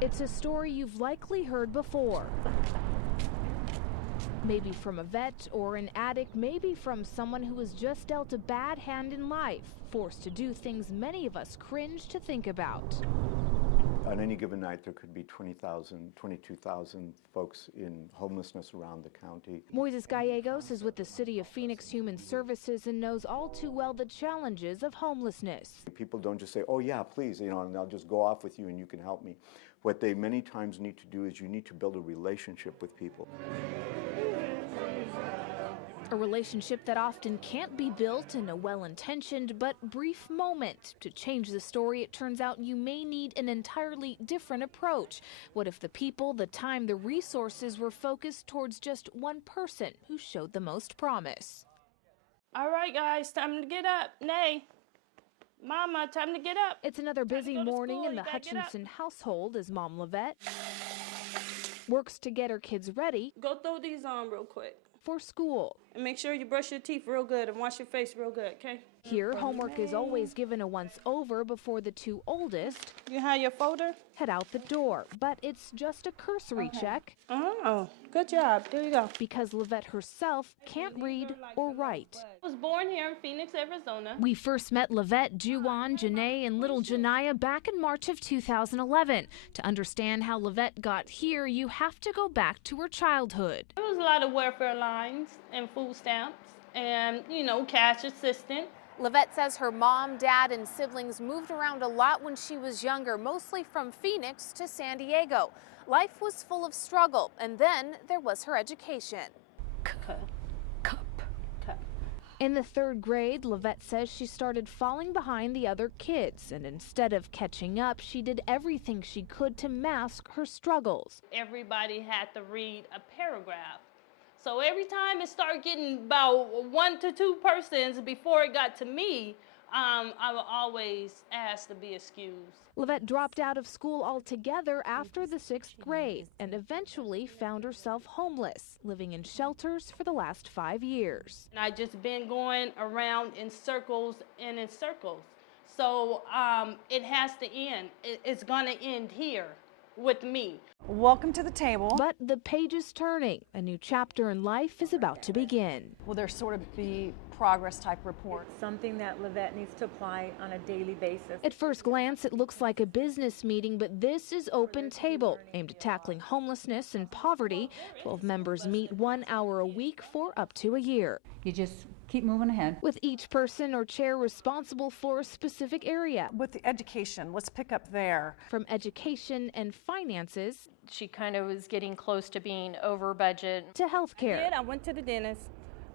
It's a story you've likely heard before. Maybe from a vet or an addict, maybe from someone who was just dealt a bad hand in life, forced to do things many of us cringe to think about. On any given night, there could be 20,000, 22,000 folks in homelessness around the county. Moises Gallegos is with the City of Phoenix Human Services and knows all too well the challenges of homelessness. People don't just say, oh yeah, please, and I'll just go off with you and you can help me. What they many times need to do is you need to build a relationship with people. A relationship that often can't be built in a well-intentioned but brief moment. To change the story, it turns out you may need an entirely different approach. What if the people, the time, the resources were focused towards just one person who showed the most promise? All right, guys, time to get up. Nay. Mama, time to get up. It's another busy morning in the Hutchinson household as Mom Lavette works to get her kids ready. Go throw these on real quick. For school. And make sure you brush your teeth real good and wash your face real good, okay? Here, homework is always given a once-over before the two oldest You have your folder? head out the door. But it's just a cursory check. Oh, good job. There you go. Because Lavette herself can't read or write. I was born here in Phoenix, Arizona. We first met Lavette, Juwan, Janae, and little Janiyah back in March of 2011. To understand how Lavette got here, you have to go back to her childhood. There was a lot of welfare lines and food stamps and, cash assistance. Lavette says her mom, dad, and siblings moved around a lot when she was younger, mostly from Phoenix to San Diego. Life was full of struggle, and then there was her education. Cup. In the third grade, Lavette says she started falling behind the other kids, and instead of catching up, she did everything she could to mask her struggles. Everybody had to read a paragraph. So every time it started getting about 1 to 2 persons before it got to me, I would always ask to be excused. Lavette dropped out of school altogether after the 6th grade and eventually found herself homeless, living in shelters for the last 5 years. And I just been going around in circles and in circles. So it has to end. It's gonna end here with me. Welcome to the table. But the page is turning. A new chapter in life is about to begin. Will there sort of be progress type reports? Something that Lavette needs to apply on a daily basis. At first glance, it looks like a business meeting, but this is Open Table, aimed at tackling homelessness and poverty. 12 members meet 1 hour a week for up to a year. You just keep moving ahead. With each person or chair responsible for a specific area. With the education, let's pick up there. From education and finances. She kind of was getting close to being over budget. To healthcare. I went to the dentist.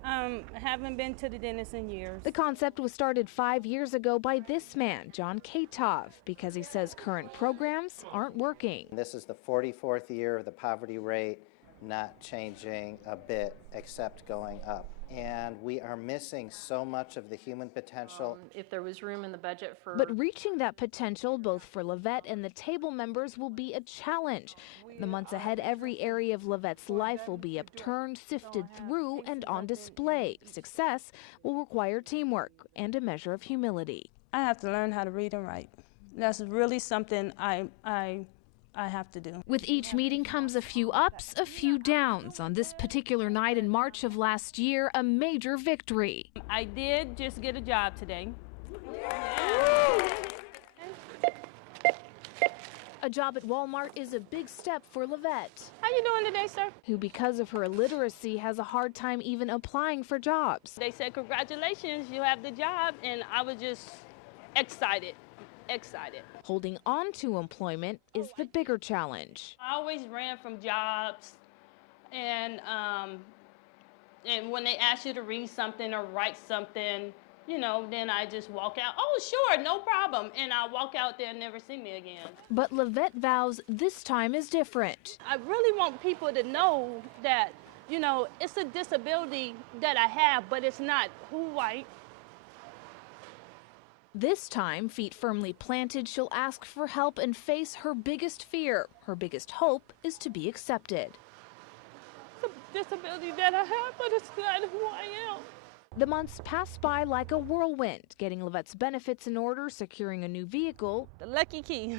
Haven't been to the dentist in years. The concept was started 5 years ago by this man, John Katov, because he says current programs aren't working. This is the 44th year of the poverty rate not changing a bit except going up. And we are missing so much of the human potential. If there was room in the budget for... But reaching that potential, both for Lavette and the table members, will be a challenge. In the months ahead, every area of Lavette's life will be upturned, sifted through, and on display. Success will require teamwork and a measure of humility. I have to learn how to read and write. That's really something I have to do. With each meeting comes a few ups, a few downs. On this particular night in March of last year, a major victory. I did just get a job today. A job at Walmart is a big step for Lavette. How you doing today, sir? Who, because of her illiteracy, has a hard time even applying for jobs. They said, congratulations, you have the job, and I was just excited. Holding on to employment is the bigger challenge. I always ran from jobs, and when they ask you to read something or write something, then I just walk out. Oh, sure, no problem. And I walk out there and never see me again. But Lavette vows this time is different. I really want people to know that, it's a disability that I have, but it's not white. This time, feet firmly planted, she'll ask for help and face her biggest fear. Her biggest hope is to be accepted. It's a disability that I have, but it's not who I am. The months pass by like a whirlwind, getting Levette's benefits in order, securing a new vehicle, The lucky key.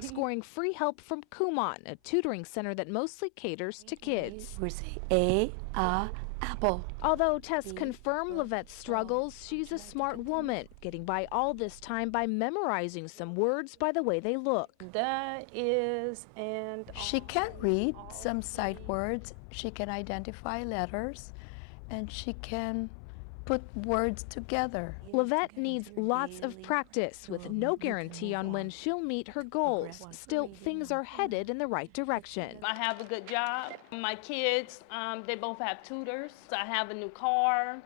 scoring free help from Kumon, a tutoring center that mostly caters to kids. We say apple. Although tests confirm Levette's struggles, she's a smart woman, getting by all this time by memorizing some words by the way they look. The, is, and. She can read some sight words. She can identify letters, and she can put words together. Levette needs lots of practice with no guarantee on when she'll meet her goals. Still, things are headed in the right direction. I have a good job. My kids, they both have tutors. I have a new car.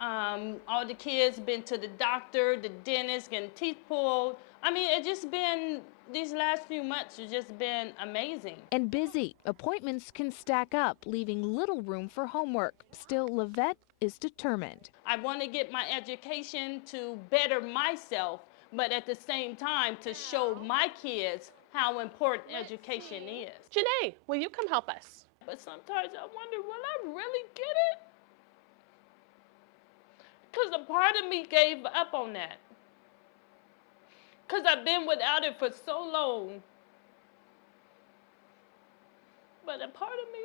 All the kids been to the doctor, the dentist, getting teeth pulled. I mean, it's just been, these last few months have just been amazing. And busy. Appointments can stack up, leaving little room for homework. Still, Levette is determined. I want to get my education to better myself, but at the same time to show my kids how important education is. Janae, will you come help us? But sometimes I wonder, will I really get it? Because a part of me gave up on that. Because I've been without it for so long. But a part of me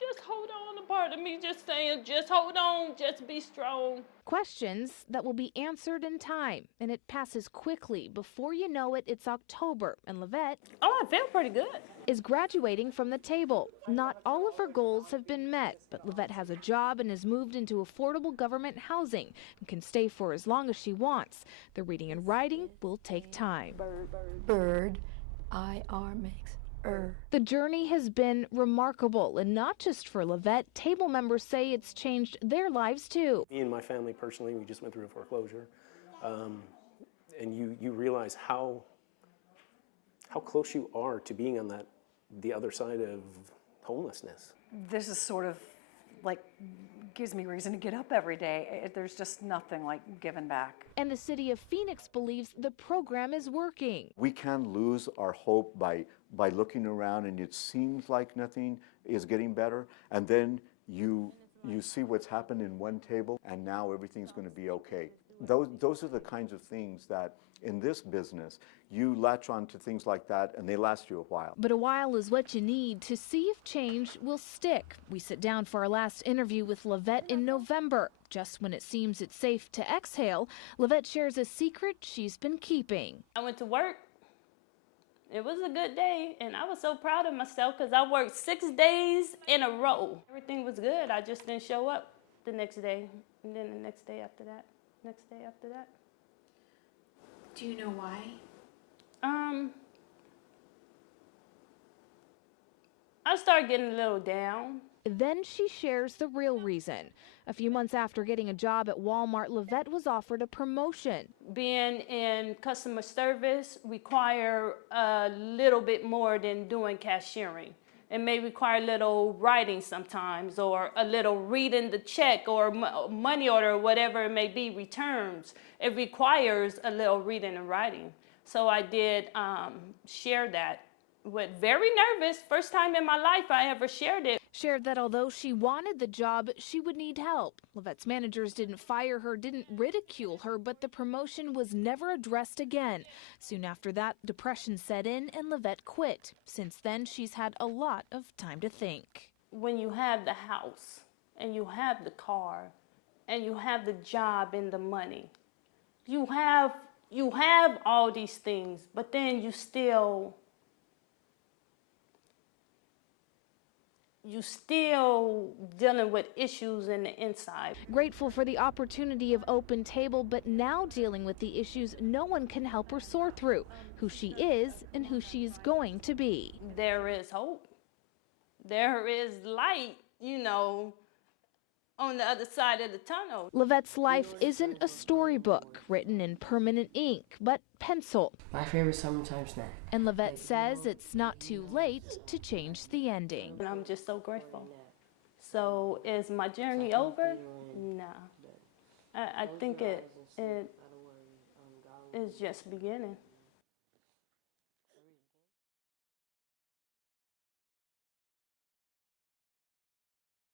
just hold on. A part of me just saying, just hold on, just be strong. Questions that will be answered in time, and it passes quickly. Before you know it, it's October, and Levette Oh, I feel pretty good. is graduating from the table. Not all of her goals have been met, but Levette has a job and has moved into affordable government housing and can stay for as long as she wants. The reading and writing will take time. Bird, I-R makes er. The journey has been remarkable, and not just for Levette. Table members say it's changed their lives too. Me and my family personally, we just went through a foreclosure, and you realize how close you are to being on the other side of homelessness. This is sort of like gives me reason to get up every day. There's just nothing like giving back. And the city of Phoenix believes the program is working. We can lose our hope by looking around and it seems like nothing is getting better, and then you see what's happened in one table and now everything's going to be okay. Those are the kinds of things that in this business, you latch on to things like that and they last you a while. But a while is what you need to see if change will stick. We sit down for our last interview with Levette in November. Just when it seems it's safe to exhale, Levette shares a secret she's been keeping. I went to work. It was a good day, and I was so proud of myself because I worked 6 days in a row. Everything was good. I just didn't show up the next day, and then the next day after that, next day after that. Do you know why? I started getting a little down. Then she shares the real reason. A few months after getting a job at Walmart, Levette was offered a promotion. Being in customer service require a little bit more than doing cashiering. It may require a little writing sometimes, or a little reading the check or money order, whatever it may be, returns. It requires a little reading and writing. So I did share that. With very nervous, first time in my life I ever shared it. Shared that although she wanted the job, she would need help. Levette's managers didn't fire her, didn't ridicule her, but the promotion was never addressed again. Soon after that, depression set in and Levette quit. Since then, she's had a lot of time to think. When you have the house, and you have the car, and you have the job and the money, you have all these things, but then you still dealing with issues in the inside. Grateful for the opportunity of Open Table, but now dealing with the issues no one can help her sort through, who she is and who she is going to be. There is hope. There is light, on the other side of the tunnel. Levette's life isn't a storybook written in permanent ink, but pencil. My favorite summertime snack. And Levette says it's not too late to change the ending. And I'm just so grateful. So is my journey over? No. I think it is just beginning.